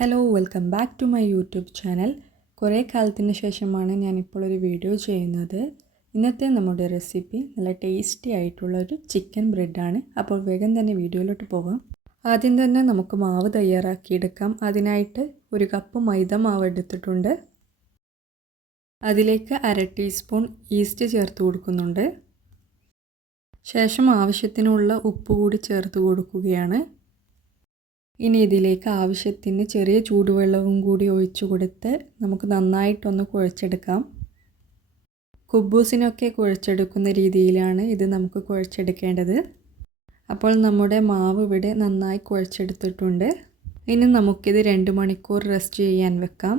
Hello welcome back to my YouTube channel. കുറേ കാലത്തിന് ശേഷമാണ് ഞാനിപ്പോൾ ഒരു വീഡിയോ ചെയ്യുന്നത്. ഇന്നത്തെ നമ്മുടെ റെസിപ്പി നല്ല ടേസ്റ്റി ആയിട്ടുള്ളൊരു ചിക്കൻ ബ്രെഡാണ്. അപ്പോൾ വേഗം തന്നെ വീഡിയോയിലോട്ട് പോകാം. ആദ്യം തന്നെ നമുക്ക് മാവ് തയ്യാറാക്കിയെടുക്കാം. അതിനായിട്ട് ഒരു കപ്പ് മൈദ മാവ് എടുത്തിട്ടുണ്ട്. അതിലേക്ക് 1/2 ടീസ്പൂൺ ഈസ്റ്റ് ചേർത്ത് കൊടുക്കുന്നുണ്ട്. ശേഷം ആവശ്യത്തിനുള്ള ഉപ്പ് കൂടി ചേർത്ത് കൊടുക്കുകയാണ്. ഇനി ഇതിലേക്ക് ആവശ്യത്തിന് ചെറിയ ചൂടുവെള്ളവും കൂടി ഒഴിച്ചു കൊടുത്ത് നമുക്ക് നന്നായിട്ടൊന്ന് കുഴച്ചെടുക്കാം. കുബൂസിനൊക്കെ കുഴച്ചെടുക്കുന്ന രീതിയിലാണ് ഇത് നമുക്ക് കുഴച്ചെടുക്കേണ്ടത്. അപ്പോൾ നമ്മുടെ മാവ് ഇവിടെ നന്നായി കുഴച്ചെടുത്തിട്ടുണ്ട്. ഇനി നമുക്കിത് 2 മണിക്കൂർ റെസ്റ്റ് ചെയ്യാൻ വെക്കാം.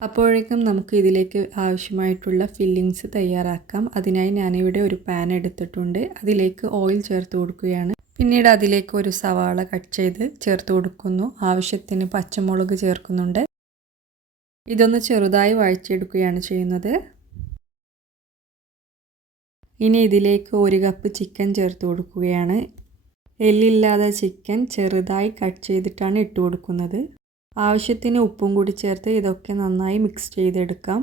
അപ്പോഴേക്കും നമുക്ക് ഇതിലേക്ക് ആവശ്യമായിട്ടുള്ള ഫില്ലിങ്സ് തയ്യാറാക്കാം. അതിനായി ഞാനിവിടെ ഒരു പാൻ എടുത്തിട്ടുണ്ട്. അതിലേക്ക് ഓയിൽ ചേർത്ത് കൊടുക്കുകയാണ്. പിന്നീട് അതിലേക്ക് ഒരു സവാള കട്ട് ചെയ്ത് ചേർത്ത് കൊടുക്കുന്നു. ആവശ്യത്തിന് പച്ചമുളക് ചേർക്കുന്നുണ്ട്. ഇതൊന്ന് ചെറുതായി വഴറ്റിയെടുക്കുകയാണ് ചെയ്യുന്നത്. ഇനി ഇതിലേക്ക് 1 കപ്പ് ചിക്കൻ ചേർത്ത് കൊടുക്കുകയാണ്. എല്ലില്ലാതെ ചിക്കൻ ചെറുതായി കട്ട് ചെയ്തിട്ടാണ് ഇട്ട് കൊടുക്കുന്നത്. ആവശ്യത്തിന് ഉപ്പും കൂടി ചേർത്ത് ഇതൊക്കെ നന്നായി മിക്സ് ചെയ്തെടുക്കാം.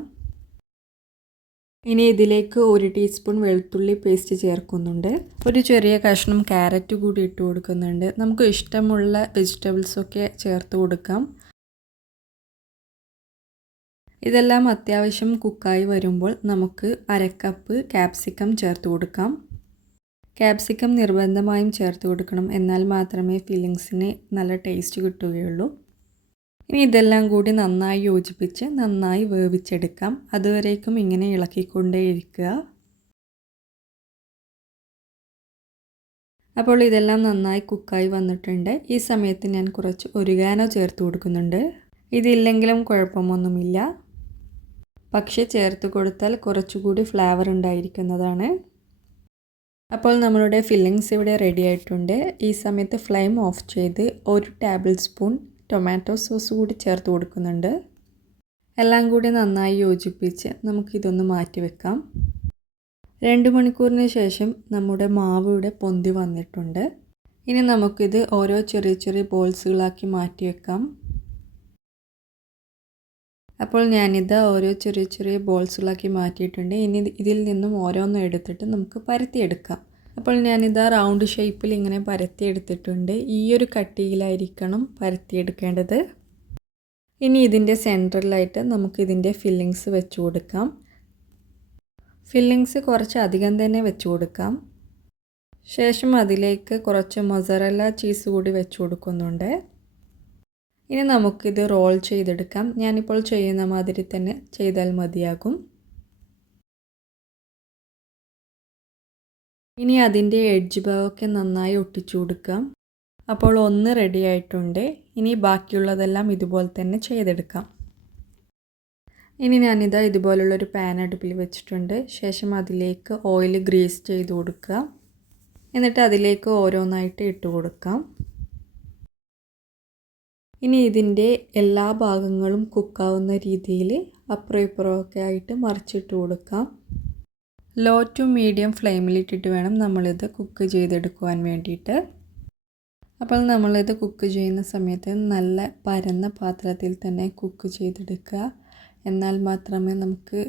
ഇനി ഇതിലേക്ക് 1 ടീസ്പൂൺ വെളുത്തുള്ളി പേസ്റ്റ് ചേർക്കുന്നുണ്ട്. ഒരു ചെറിയ കഷ്ണം ക്യാരറ്റ് കൂടി ഇട്ട് കൊടുക്കുന്നുണ്ട്. നമുക്ക് ഇഷ്ടമുള്ള വെജിറ്റബിൾസൊക്കെ ചേർത്ത് കൊടുക്കാം. ഇതെല്ലാം അത്യാവശ്യം കുക്കായി വരുമ്പോൾ നമുക്ക് 1/2 കപ്പ് ക്യാപ്സിക്കം ചേർത്ത് കൊടുക്കാം. ക്യാപ്സിക്കം നിർബന്ധമായും ചേർത്ത് കൊടുക്കണം. എന്നാൽ മാത്രമേ ഫില്ലിങ്സിന് നല്ല ടേസ്റ്റ് കിട്ടുകയുള്ളൂ. ഇനി ഇതെല്ലാം കൂടി നന്നായി യോജിപ്പിച്ച് നന്നായി വേവിച്ചെടുക്കാം. അതുവരേക്കും ഇങ്ങനെ ഇളക്കിക്കൊണ്ടേയിരിക്കുക. അപ്പോൾ ഇതെല്ലാം നന്നായി കുക്കായി വന്നിട്ടുണ്ട്. ഈ സമയത്ത് ഞാൻ കുറച്ച് ഒരിഗാനോ ചേർത്ത് കൊടുക്കുന്നുണ്ട്. ഇതില്ലെങ്കിലും കുഴപ്പമൊന്നുമില്ല. പക്ഷേ ചേർത്ത് കൊടുത്താൽ കുറച്ചുകൂടി ഫ്ലേവർ ഉണ്ടായിരിക്കുന്നതാണ്. അപ്പോൾ നമ്മളുടെ ഫില്ലിങ്സ് ഇവിടെ റെഡി ആയിട്ടുണ്ട്. ഈ സമയത്ത് ഫ്ലെയിം ഓഫ് ചെയ്ത് 1 ടേബിൾ സ്പൂൺ ടൊമാറ്റോ സോസ് കൂടി ചേർത്ത് കൊടുക്കുന്നുണ്ട്. എല്ലാം കൂടി നന്നായി യോജിപ്പിച്ച് നമുക്കിതൊന്ന് മാറ്റി വെക്കാം. 2 മണിക്കൂറിന് ശേഷം നമ്മുടെ മാവ് ഇവിടെ പൊന്തി വന്നിട്ടുണ്ട്. ഇനി നമുക്കിത് ഓരോ ചെറിയ ചെറിയ ബോൾസുകളാക്കി മാറ്റി വെക്കാം. അപ്പോൾ ഞാനിത് ഓരോ ചെറിയ ചെറിയ ബോൾസുകളാക്കി മാറ്റിയിട്ടുണ്ട്. ഇനി ഇതിൽ നിന്നും ഓരോന്നും എടുത്തിട്ട് നമുക്ക് പരത്തിയെടുക്കാം. അപ്പോൾ ഞാനിത് റൗണ്ട് ഷേപ്പിൽ ഇങ്ങനെ പരത്തിയെടുത്തിട്ടുണ്ട്. ഈ ഒരു കട്ടിയിലായിരിക്കണം പരത്തിയെടുക്കേണ്ടത്. ഇനി ഇതിൻ്റെ സെൻറ്ററിലായിട്ട് നമുക്കിതിൻ്റെ ഫില്ലിങ്സ് വെച്ച് കൊടുക്കാം. ഫില്ലിങ്സ് കുറച്ച് അധികം തന്നെ വെച്ച് കൊടുക്കാം. ശേഷം അതിലേക്ക് കുറച്ച് മൊസറല്ല ചീസ് കൂടി വെച്ച് കൊടുക്കുന്നുണ്ട്. ഇനി നമുക്കിത് റോൾ ചെയ്തെടുക്കാം. ഞാനിപ്പോൾ ചെയ്യുന്ന മാതിരി തന്നെ ചെയ്താൽ മതിയാകും. ഇനി അതിൻ്റെ എഡ്ജ് ഭാഗമൊക്കെ നന്നായി ഒട്ടിച്ചു കൊടുക്കാം. അപ്പോൾ ഒന്ന് റെഡി ആയിട്ടുണ്ട്. ഇനി ബാക്കിയുള്ളതെല്ലാം ഇതുപോലെ തന്നെ ചെയ്തെടുക്കാം. ഇനി ഞാനിതാ ഇതുപോലുള്ളൊരു പാൻ അടുപ്പിൽ വെച്ചിട്ടുണ്ട്. ശേഷം അതിലേക്ക് ഓയിൽ ഗ്രീസ് ചെയ്ത് കൊടുക്കുക. എന്നിട്ട് അതിലേക്ക് ഓരോന്നായിട്ട് ഇട്ട് കൊടുക്കാം. ഇനി ഇതിൻ്റെ എല്ലാ ഭാഗങ്ങളും കുക്കാവുന്ന രീതിയിൽ അപ്പുറം ഇപ്പുറമൊക്കെ ആയിട്ട് മറിച്ചിട്ട് കൊടുക്കാം. ലോ ടു മീഡിയം ഫ്ലെയിമിലിട്ടിട്ട് വേണം നമ്മളിത് കുക്ക് ചെയ്തെടുക്കുവാൻ വേണ്ടിയിട്ട്. അപ്പോൾ നമ്മളിത് കുക്ക് ചെയ്യുന്ന സമയത്ത് നല്ല പരന്ന പാത്രത്തിൽ തന്നെ കുക്ക് ചെയ്തെടുക്കുക. എന്നാൽ മാത്രമേ നമുക്ക്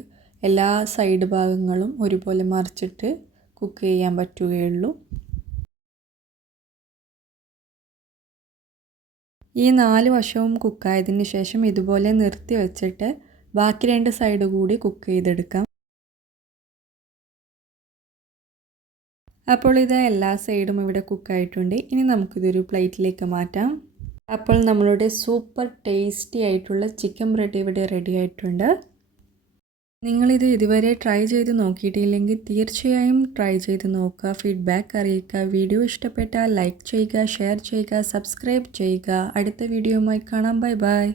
എല്ലാ സൈഡ് ഭാഗങ്ങളും ഒരുപോലെ മറിച്ചിട്ട് കുക്ക് ചെയ്യാൻ പറ്റുകയുള്ളൂ. ഈ 4 വശവും കുക്കായതിന് ശേഷം ഇതുപോലെ നിർത്തി വെച്ചിട്ട് ബാക്കി 2 സൈഡ് കൂടി കുക്ക് ചെയ്തെടുക്കാം. അപ്പോൾ ഇത് എല്ലാ സൈഡും ഇവിടെ കുക്കായിട്ടുണ്ട്. ഇനി നമുക്കിതൊരു പ്ലേറ്റിലേക്ക് മാറ്റാം. അപ്പോൾ നമ്മളുടെ സൂപ്പർ ടേസ്റ്റി ആയിട്ടുള്ള ചിക്കൻ ബ്രെഡ് ഇവിടെ റെഡി ആയിട്ടുണ്ട്. നിങ്ങളിത് ഇതുവരെ ട്രൈ ചെയ്ത് നോക്കിയിട്ടില്ലെങ്കിൽ തീർച്ചയായും ട്രൈ ചെയ്ത് നോക്കുക. ഫീഡ്ബാക്ക് അറിയിക്കുക. വീഡിയോ ഇഷ്ടപ്പെട്ടാൽ ലൈക്ക് ചെയ്യുക, ഷെയർ ചെയ്യുക, സബ്സ്ക്രൈബ് ചെയ്യുക. അടുത്ത വീഡിയോയുമായി കാണാം. Bye bye.